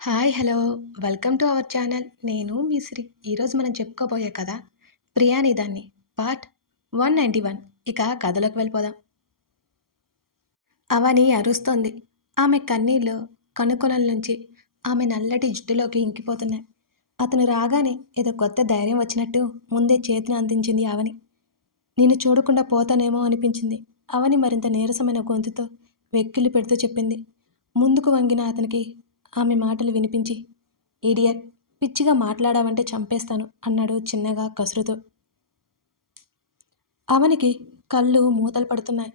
Hi hello. Welcome to our channel. నేను మీ శ్రీ ఈరోజు మనం చెప్పుకోబోయే కథ ప్రియాని దాన్ని పార్ట్ వన్ నైంటీ వన్. ఇక కథలోకి వెళ్ళిపోదాం. అవని అరుస్తోంది. ఆమె కన్నీళ్ళు కనుకొనల నుంచి ఆమె నల్లటి జుట్టులోకి ఇంకిపోతున్నాయి. అతను రాగానే ఏదో కొత్త ధైర్యం వచ్చినట్టు ముందే చేతిని అందించింది అవని. నిన్ను చూడకుండా పోతానేమో అనిపించింది. అవని మరింత నీరసమైన గొంతుతో వెక్కిలి పెడుతూ చెప్పింది. ముందుకు వంగిన అతనికి ఆమె మాటలు వినిపించి ఇడియట్ పిచ్చిగా మాట్లాడావంటే చంపేస్తాను అన్నాడు చిన్నగా కసురుతో. అవనికి కళ్ళు మూతలు పడుతున్నాయి.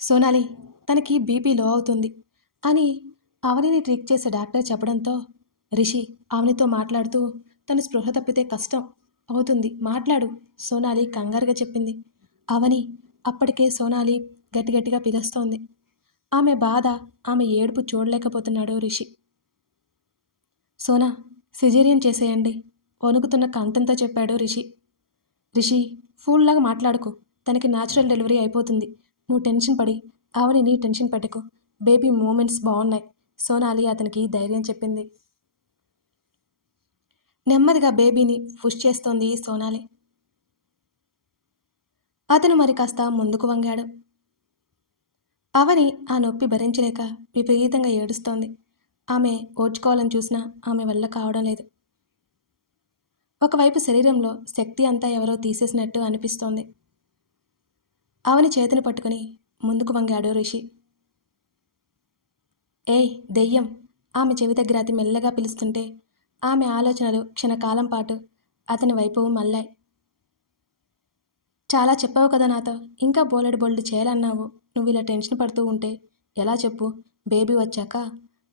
సోనాలి తనకి బీపీ లో అవుతుంది అని అవనిని ట్రీట్ చేసే డాక్టర్ చెప్పడంతో రిషి అవనితో మాట్లాడుతూ తన స్పృహ తప్పితే కష్టం అవుతుంది. మాట్లాడు సోనాలి కంగారుగా చెప్పింది. అవని అప్పటికే సోనాలి గట్టిగట్టిగా పిలుస్తోంది. ఆమె బాధ ఆమె ఏడుపు చూడలేకపోతున్నాడు రిషి. సోనా సిజేరియన్ చేసేయండి వణుకుతున్న కంతంతో చెప్పాడు రిషి. రిషి ఫూల్లాగా మాట్లాడుకు తనకి న్యాచురల్ డెలివరీ అయిపోతుంది. నువ్వు టెన్షన్ పడి ఆవిడని టెన్షన్ పెట్టకు. బేబీ మూమెంట్స్ బాగున్నాయి సోనాలి అతనికి ధైర్యం చెప్పింది. నెమ్మదిగా బేబీని పుష్ చేస్తోంది సోనాలి. అతను మరి కాస్త ముందుకు వంగాడు. అవని ఆ నొప్పి భరించలేక విపరీతంగా ఏడుస్తోంది. ఆమె ఓడ్చుకోవాలని చూసినా ఆమె వల్ల కావడం లేదు. ఒకవైపు శరీరంలో శక్తి అంతా ఎవరో తీసేసినట్టు అనిపిస్తోంది. అవని చేతిని పట్టుకుని ముందుకు వంగాడు రిషి. ఏయ్ దెయ్యం! ఆమె చెవి దగ్గర అతి మెల్లగా పిలుస్తుంటే ఆమె ఆలోచనలు క్షణకాలం పాటు అతని వైపు మళ్ళాయి. చాలా చెప్పావు కదా నాతో ఇంకా బోలెడు బోల్డ్ చేయాలన్నావు. నువ్వు ఇలా టెన్షన్ పడుతూ ఉంటే ఎలా చెప్పు? బేబీ వచ్చాక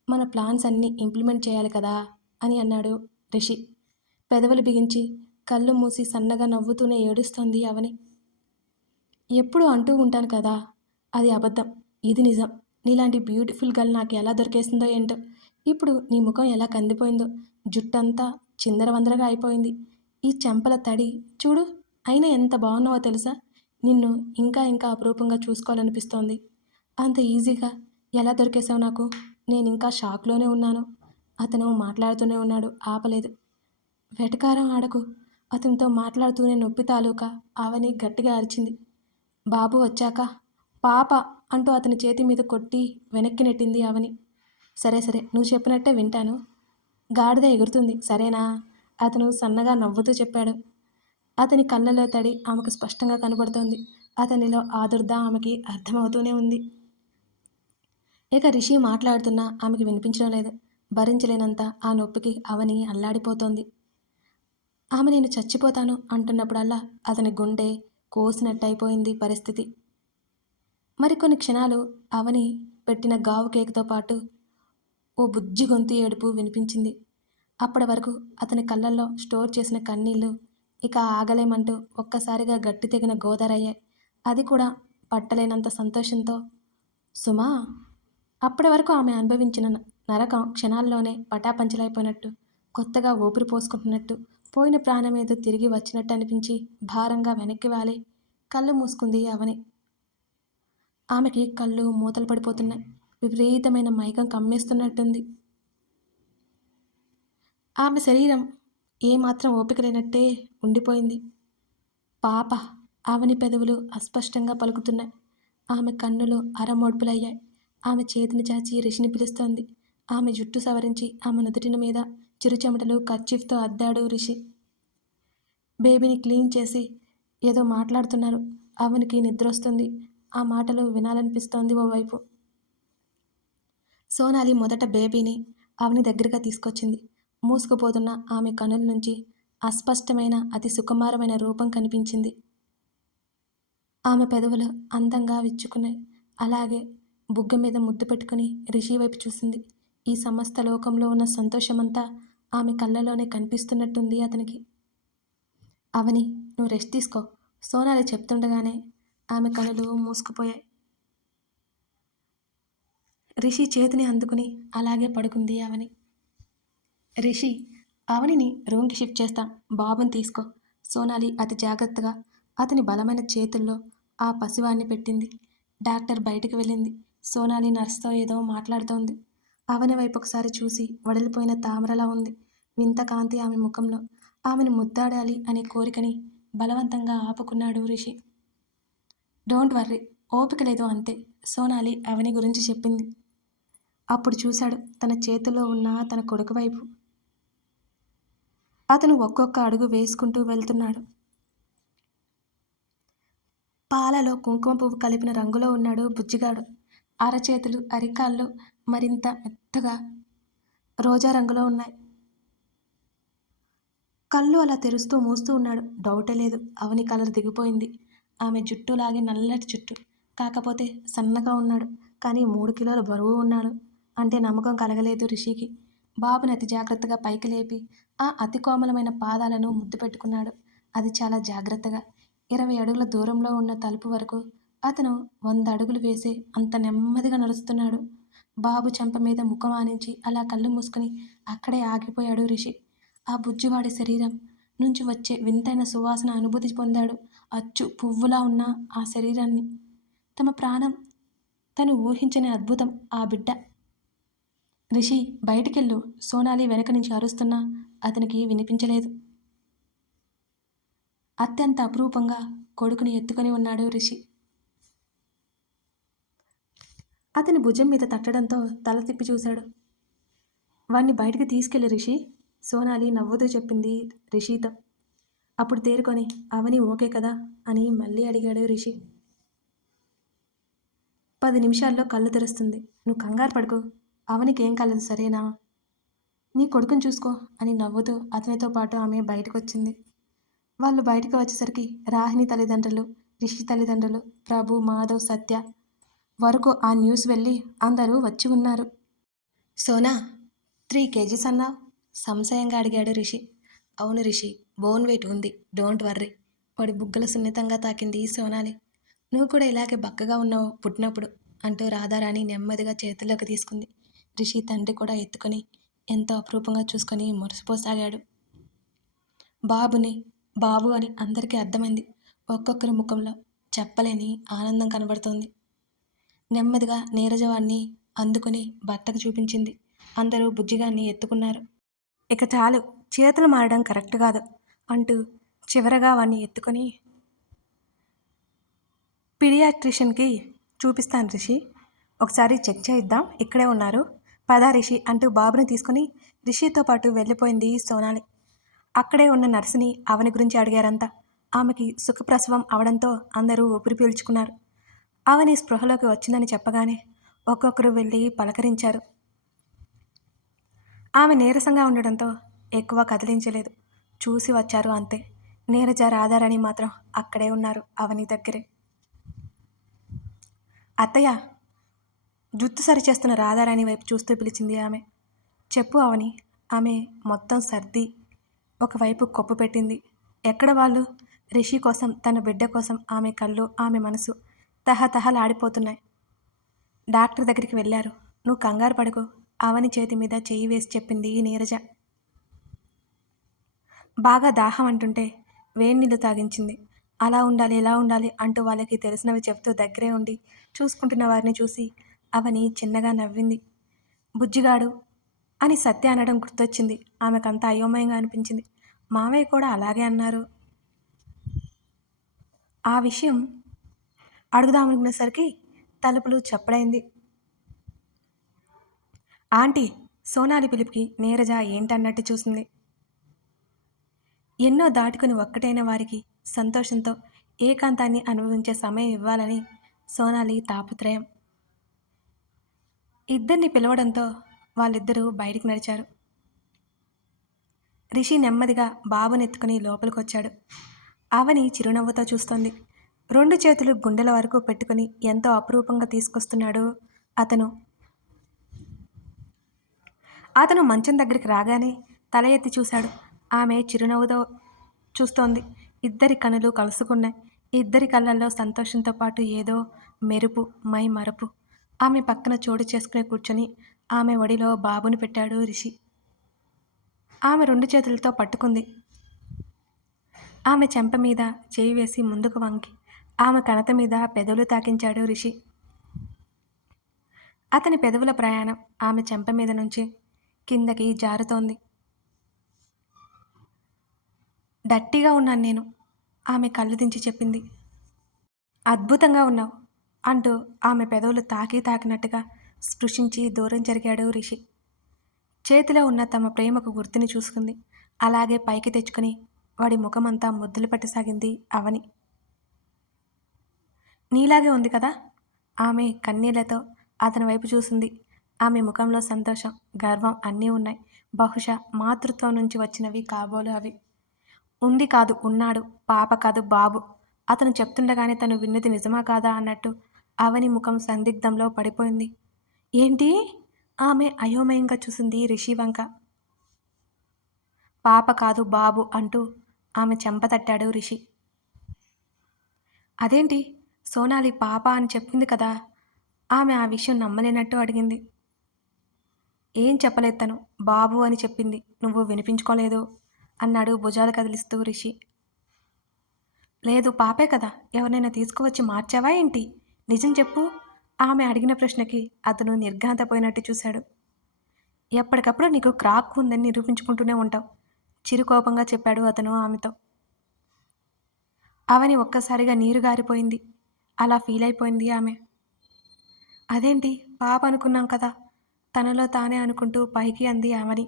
మన ప్లాన్స్ అన్నీ ఇంప్లిమెంట్ చేయాలి కదా అని అన్నాడు రిషి. పెదవులు బిగించి కళ్ళు మూసి సన్నగా నవ్వుతూనే ఏడుస్తోంది అవని. ఎప్పుడు అంటూ ఉంటాను కదా అది అబద్ధం ఇది నిజం. నీలాంటి బ్యూటిఫుల్ గర్ల్ నాకు ఎలా దొరికేసిందో ఏంటో. ఇప్పుడు నీ ముఖం ఎలా కందిపోయిందో జుట్టంతా చిందరవందరగా అయిపోయింది. ఈ చెంపల తడి చూడు అయినా ఎంత బాగున్నావో తెలుసా? నిన్ను ఇంకా ఇంకా అపురూపంగా చూసుకోవాలనిపిస్తోంది. అంత ఈజీగా ఎలా దొరికేశావు నాకు? నేను ఇంకా షాక్లోనే ఉన్నాను. అతను మాట్లాడుతూనే ఉన్నాడు. ఆపలేదు. వెటకారం ఆడకు. అతనితో మాట్లాడుతూనే నొప్పి తాలూకా అవని గట్టిగా అరిచింది. బాబు వచ్చాక పాప అంటూ అతని చేతి మీద కొట్టి వెనక్కి నెట్టింది అవని సరే సరే నువ్వు చెప్పినట్టే వింటాను. గాడిద ఎగురుతుంది. సరేనా? అతను సన్నగా నవ్వుతూ చెప్పాడు. అతని కళ్ళలో తడి ఆమెకు స్పష్టంగా కనబడుతోంది. అతనిలో ఆదుర్ద ఆమెకి అర్థమవుతూనే ఉంది. ఇక రిషి మాట్లాడుతున్నా ఆమెకి వినిపించడం లేదు. భరించలేనంత ఆ నొప్పికి అవని అల్లాడిపోతోంది. ఆమె నేను చచ్చిపోతాను అంటున్నప్పుడల్లా అతని గుండె కోసినట్టు అయిపోయింది పరిస్థితి. మరికొన్ని క్షణాలు అవని పెట్టిన గావు కేకుతో పాటు ఓ బుజ్జి గొంతు ఏడుపు వినిపించింది. అప్పటి వరకు అతని కళ్ళల్లో స్టోర్ చేసిన కన్నీళ్ళు ఇక ఆగలేమంటూ ఒక్కసారిగా గట్టి తెగిన గోదారయ్యాయి అది కూడా పట్టలేనంత సంతోషంతో సుమా అప్పటి వరకు ఆమె అనుభవించిన నరకం క్షణాల్లోనే పటాపంచలైపోయినట్టు కొత్తగా ఊపిరి పోసుకుంటున్నట్టు పోయిన ప్రాణం ఏదో తిరిగి వచ్చినట్టు అనిపించి భారంగా వెనక్కి వాలి కళ్ళు మూసుకుంది అవని. ఆమెకి కళ్ళు మూతలు పడిపోతున్నాయి విపరీతమైన మైకం కమ్మేస్తున్నట్టుంది. ఆమె శరీరం ఏమాత్రం ఓపిక లేనట్టే ఉండిపోయింది. పాప ఆమెని పెదవులు అస్పష్టంగా పలుకుతున్నాయి. ఆమె కన్నులు అరమోడ్పులయ్యాయి. ఆమె చేతిని చాచి రిషిని పిలుస్తోంది. ఆమె జుట్టు సవరించి ఆమె నుదుటిన మీద చిరుచెమటలు కర్చీఫ్తో అద్దాడు రిషి. బేబీని క్లీన్ చేసి ఏదో మాట్లాడుతున్నారు. అవనికి నిద్ర వస్తుంది ఆ మాటలు వినాలనిపిస్తోంది ఓవైపు. సోనాలి మొదట బేబీని అవని దగ్గరగా తీసుకొచ్చింది. మూసుకుపోతున్న ఆమె కనుల నుంచి అస్పష్టమైన అతి సుకుమారమైన రూపం కనిపించింది. ఆమె పెదవులు అందంగా విచ్చుకున్నాయి. అలాగే బుగ్గ మీద ముద్దు పెట్టుకుని రిషి వైపు చూసింది. ఈ సమస్త లోకంలో ఉన్న సంతోషమంతా ఆమె కళ్ళలోనే కనిపిస్తున్నట్టుంది అతనికి. అవని నువ్వు రెస్ట్ తీసుకో. సోనాలి చెప్తుండగానే ఆమె కనులు మూసుకుపోయాయి. రిషి చేతిని అందుకుని అలాగే పడుకుంది అవని. రిషి అవనిని రూమ్కి షిఫ్ట్ చేస్తాం. బాబుని తీసుకో. సోనాలి అతి జాగ్రత్తగా అతని బలమైన చేతుల్లో ఆ పసివాణ్ణి పెట్టింది. డాక్టర్ బయటకు వెళ్ళింది. సోనాలి నర్స్తో ఏదో మాట్లాడుతోంది. అవని వైపు ఒకసారి చూసి వడిలిపోయిన తామరలా ఉంది. వింత కాంతి ఆమె ముఖంలో. ఆమెను ముద్దాడాలి అనే కోరికని బలవంతంగా ఆపుకున్నాడు రిషి. డోంట్ వర్రీ ఓపిక లేదు అంతే. సోనాలి అవని గురించి చెప్పింది. అప్పుడు చూశాడు తన చేతిలో ఉన్న తన కొడుకు వైపు అతను ఒక్కొక్క అడుగు వేసుకుంటూ వెళ్తున్నాడు. పాలలో కుంకుమ పువ్వు కలిపిన రంగులో ఉన్నాడు బుజ్జిగాడు. అరచేతులు అరికాళ్ళు మరింత మెత్తగా రోజా రంగులో ఉన్నాయి. కళ్ళు అలా తెరుస్తూ మూస్తూ ఉన్నాడు. డౌటే లేదు. అవని కలర్ దిగిపోయింది. ఆమె జుట్టు లాగే నల్లటి జుట్టు. కాకపోతే సన్నగా ఉన్నాడు. కానీ మూడు కిలోల బరువు ఉన్నాడు. అంటే నమ్మకం కలగలేదు రిషికి. బాబుని అతి జాగ్రత్తగా పైకి లేపి ఆ అతి కోమలమైన పాదాలను ముద్దు పెట్టుకున్నాడు. అది చాలా జాగ్రత్తగా. ఇరవై అడుగుల దూరంలో ఉన్న తలుపు వరకు అతను వంద అడుగులు వేసి అంత నెమ్మదిగా నడుస్తున్నాడు. బాబు చెంప మీద ముఖం ఆనించి అలా కళ్ళు మూసుకుని అక్కడే ఆగిపోయాడు రిషి. ఆ బుజ్జివాడి శరీరం నుంచి వచ్చే వింతైన సువాసన అనుభూతి పొందాడు. అచ్చు పువ్వులా ఉన్న ఆ శరీరాన్ని. తమ ప్రాణం తను ఊహించని అద్భుతం ఆ బిడ్డ. రిషి బయటికెళ్ళు. సోనాలి వెనక నుంచి అరుస్తున్నా అతనికి వినిపించలేదు. అత్యంత అపురూపంగా కొడుకుని ఎత్తుకొని ఉన్నాడు రిషి. అతని భుజం మీద తట్టడంతో తల తిప్పి చూశాడు. వాణ్ణి బయటికి తీసుకెళ్ళి రిషి సోనాలి నవ్వుతూ చెప్పింది రిషితో. అప్పుడు తేరుకొని అవని ఓకే కదా అని మళ్ళీ అడిగాడు రిషి. పది నిమిషాల్లో కళ్ళు తెరుస్తుంది. నువ్వు కంగారు పడుకో. అవనికి ఏం కలదు సరేనా? నీ కొడుకుని చూసుకో అని నవ్వుతూ అతనితో పాటు ఆమె బయటకు వచ్చింది వాళ్ళు బయటకు వచ్చేసరికి రాహిణి తల్లిదండ్రులు రిషి తల్లిదండ్రులు ప్రభు మాధవ్ సత్య వరకు ఆ న్యూస్ వెళ్ళి అందరూ వచ్చి ఉన్నారు. సోనా త్రీ కేజీస్ అన్నావు? సంశయంగా అడిగాడు రిషి. అవును రిషి బోన్ వెయిట్ ఉంది డోంట్ వర్రీ వాడి బుగ్గలు సున్నితంగా తాకింది సోనాలి నువ్వు కూడా ఇలాగే బక్కగా ఉన్నావు పుట్టినప్పుడు అంటూ రాధారాణి నెమ్మదిగా చేతిలోకి తీసుకుంది. రిషి తండ్రి కూడా ఎత్తుకొని ఎంతో అపరూపంగా చూసుకొని మురిసిపోసాగాడు. బాబుని బాబు అని అందరికీ అర్థమైంది. ఒక్కొక్కరి ముఖంలో చెప్పలేని ఆనందం కనబడుతోంది. నెమ్మదిగా నీరజవాణ్ణి అందుకుని భర్తకు చూపించింది. అందరూ బుజ్జిగాన్ని ఎత్తుకున్నారు. ఇక చాలు చేతులు మారడం కరెక్ట్ కాదు అంటూ చివరగా వాణ్ణి ఎత్తుకొని పీడియాట్రిషియన్కి చూపిస్తాను రిషి ఒకసారి చెక్ చేయిద్దాం ఇక్కడే ఉన్నారు. పద రిషి అంటూ బాబుని తీసుకుని రిషితో పాటు వెళ్ళిపోయింది సోనాలి. అక్కడే ఉన్న నర్సుని అవని గురించి అడిగారంతా. ఆమెకి సుఖప్రసవం అవడంతో అందరూ ఊపిరి పీల్చుకున్నారు. అవని స్పృహలోకి వచ్చిందని చెప్పగానే ఒక్కొక్కరు వెళ్ళి పలకరించారు. ఆమె నీరసంగా ఉండడంతో ఎక్కువ కదిలించలేదు. చూసి వచ్చారు అంతే. నీరజ రాధారాణి మాత్రం అక్కడే ఉన్నారు అవని దగ్గరే. అత్తయ్య జుత్తు సరిచేస్తున్న రాధారాణి వైపు చూస్తూ పిలిచింది ఆమె. చెప్పు అవని. ఆమె మొత్తం సర్ది ఒకవైపు కొప్పు పెట్టింది. ఎక్కడ వాళ్ళు? రిషి కోసం తన బిడ్డ కోసం ఆమె కళ్ళు ఆమె మనసు తహతహలాడిపోతున్నాయి. డాక్టర్ దగ్గరికి వెళ్ళారు. నువ్వు కంగారు పడుకో. అవని చేతి మీద చెయ్యి వేసి చెప్పింది నీరజ. బాగా దాహం అంటుంటే వేడి నీళ్ళు తాగించింది. అలా ఉండాలి ఎలా ఉండాలి అంటూ వాళ్ళకి తెలిసినవి చెప్తూ దగ్గరే ఉండి చూసుకుంటున్న వారిని చూసి అవని చిన్నగా నవ్వింది. బుజ్జిగాడు అని సత్య అనడం గుర్తొచ్చింది. ఆమెకంతా అయోమయంగా అనిపించింది. మావయ్య కూడా అలాగే అన్నారు. ఆ విషయం అడుగుదామనుకునేసరికి తలుపులు చప్పుడైంది. ఆంటీ సోనాలి పిలుపుకి నీరజ ఏంటన్నట్టు చూసింది. ఎన్నో దాటుకుని ఒక్కటైన వారికి సంతోషంతో ఏకాంతాన్ని అనుభవించే సమయం ఇవ్వాలని సోనాలి తాపత్రయం. ఇద్దరిని పిలవడంతో వాళ్ళిద్దరూ బయటికి నడిచారు. రిషి నెమ్మదిగా బాబునెత్తుకుని లోపలికొచ్చాడు. అవని చిరునవ్వుతో చూస్తోంది. రెండు చేతులు గుండెల వరకు పెట్టుకుని ఎంతో అపురూపంగా తీసుకొస్తున్నాడు అతను. అతను మంచం దగ్గరికి రాగానే తల ఎత్తి చూశాడు. ఆమె చిరునవ్వుతో చూస్తోంది. ఇద్దరి కనులు కలుసుకున్నాయి. ఇద్దరి కళ్ళల్లో సంతోషంతో పాటు ఏదో మెరుపు మై మరపు ఆమె పక్కన చోటు చేసుకుని కూర్చొని ఆమె ఒడిలో బాబుని పెట్టాడు రిషి. ఆమె రెండు చేతులతో పట్టుకుంది. ఆమె చెంప మీద చేయి వేసి ముందుకు వంగి ఆమె కణత మీద పెదవులు తాకించాడు రిషి. అతని పెదవుల ప్రయాణం ఆమె చెంప మీద నుంచి కిందకి జారుతోంది. డట్టిగా ఉన్నాను నేను ఆమె కళ్ళు దించి చెప్పింది. అద్భుతంగా ఉన్నావు. అంటూ ఆమె పెదవులు తాకి తాకినట్టుగా స్పృశించి దూరం జరిగాడు రిషి. చేతిలో ఉన్న తమ ప్రేమకు గుర్తుని చూసుకుంది. అలాగే పైకి తెచ్చుకుని వాడి ముఖమంతా ముద్దులు పెట్టసాగింది అవని. నీలాగే ఉంది కదా? ఆమె కన్నీళ్ళతో అతని వైపు చూసింది. ఆమె ముఖంలో సంతోషం గర్వం అన్నీ ఉన్నాయి. బహుశా మాతృత్వం నుంచి వచ్చినవి కాబోలు అవి. ఉంది కాదు ఉన్నాడు. పాప కాదు బాబు. అతను చెప్తుండగానే తను విన్నది నిజమా కాదా అన్నట్టు అవని ముఖం సందిగ్ధంలో పడిపోయింది. ఏంటి? ఆమె అయోమయంగా చూసింది రిషి వంక. పాప కాదు బాబు అంటూ ఆమె చెంపతట్టాడు రిషి. అదేంటి? సోనాలి పాప అని చెప్పింది కదా? ఆమె ఆ విషయం నమ్మలేనట్టు అడిగింది. ఏం చెప్పలేదు తను. బాబు అని చెప్పింది. నువ్వు వినిపించుకోలేదు అన్నాడు భుజాలు కదిలిస్తూ రిషి. లేదు పాపే కదా. ఎవరినైనా తీసుకువచ్చి మార్చావా ఏంటి? నిజం చెప్పు. ఆమె అడిగిన ప్రశ్నకి అతను నిర్ఘాంతపోయినట్టు చూశాడు. ఎప్పటికప్పుడు నీకు క్రాక్ ఉందని నిరూపించుకుంటూనే ఉంటావు చిరుకోపంగా చెప్పాడు అతను ఆమెతో. అవని ఒక్కసారిగా నీరు గారిపోయింది. అలా ఫీల్ అయిపోయింది ఆమె. అదేంటి? పాప అనుకున్నాం కదా. తనలో తానే అనుకుంటూ పైకి అంది ఆమెని.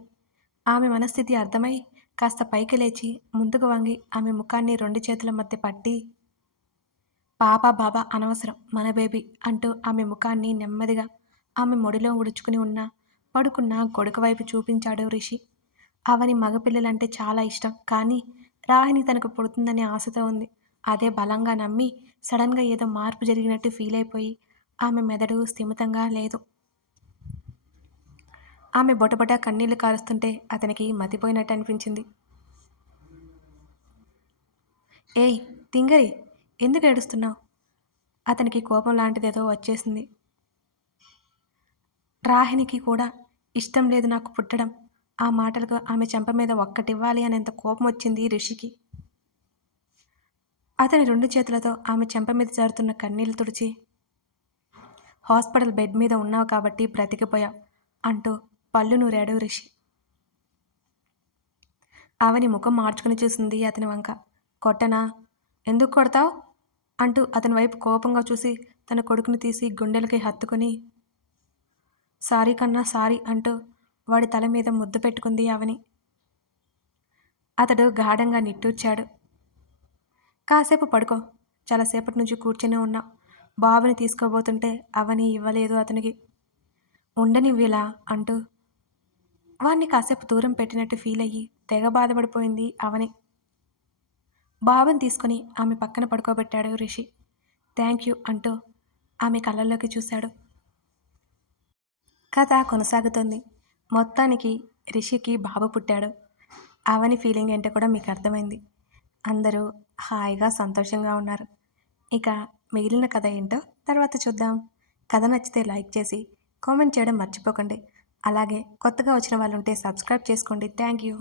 ఆమె మనస్థితి అర్థమై కాస్త పైకి లేచి ముందుకు వంగి ఆమె ముఖాన్ని రెండు చేతుల మధ్య పట్టి పాప బాబా అనవసరం మన బేబీ అంటూ ఆమె ముఖాన్ని నెమ్మదిగా ఆమె ముడిలో ఉడుచుకుని ఉన్న పడుకున్న కొడుకు వైపు చూపించాడు రిషి. అవని మగపిల్లలంటే చాలా ఇష్టం కానీ రాహిణి తనకు పుడుతుందనే ఆశతో ఉంది. అదే బలంగా నమ్మి సడన్గా ఏదో మార్పు జరిగినట్టు ఫీల్ అయిపోయి ఆమె మెదడు స్థిమితంగా లేదు. ఆమె బొటబొట కన్నీళ్ళు కారుస్తుంటే అతనికి మతిపోయినట్టు అనిపించింది. ఏయ్ తింగరి! ఎందుకు ఏడుస్తున్నావు? అతనికి కోపం లాంటిదేదో వచ్చేసింది. రాహినికి కూడా ఇష్టం లేదు నాకు పుట్టడం. ఆ మాటలకు ఆమె చెంప మీద ఒక్కటివ్వాలి అనేంత కోపం వచ్చింది ఋషికి అతని రెండు చేతులతో ఆమె చెంప మీద జారుతున్న కన్నీళ్ళు తుడిచి హాస్పిటల్ బెడ్ మీద ఉన్నావు కాబట్టి బ్రతికిపోయావు అంటూ పళ్ళు నూరాడు రిషి. అవని ముఖం మార్చుకుని చూసింది అతని వంక. కొట్టనా? ఎందుకు కొడతావు? అంటూ అతని వైపు కోపంగా చూసి తన కొడుకుని తీసి గుండెలకి హత్తుకుని సారీ కన్నా సారీ అంటూ వాడి తల మీద ముద్దు పెట్టుకుంది అవని అతడు గాఢంగా నిట్టూర్చాడు. కాసేపు పడుకో చాలాసేపటి నుంచి కూర్చునే ఉన్నా బాబుని తీసుకోబోతుంటే అవని ఇవ్వలేదు అతనికి. ఉండనివ్విలా అంటూ వాణ్ణి కాసేపు దూరం పెట్టినట్టు ఫీల్ అయ్యి తెగ బాధపడిపోయింది అవని. బాబుని తీసుకుని ఆమె పక్కన పడుకోబెట్టాడు రిషి. థ్యాంక్ యూ అంటూ ఆమె కళ్ళల్లోకి చూశాడు. కథ కొనసాగుతుంది. మొత్తానికి రిషికి బాబు పుట్టాడు. అవని ఫీలింగ్ ఏంటో కూడా మీకు అర్థమైంది. అందరూ హాయిగా సంతోషంగా ఉన్నారు. ఇక మిగిలిన కథ ఏంటో తర్వాత చూద్దాం. కథ నచ్చితే లైక్ చేసి కామెంట్ చేయడం మర్చిపోకండి. అలాగే కొత్తగా వచ్చిన వాళ్ళు ఉంటే సబ్స్క్రైబ్ చేసుకోండి. Thank you.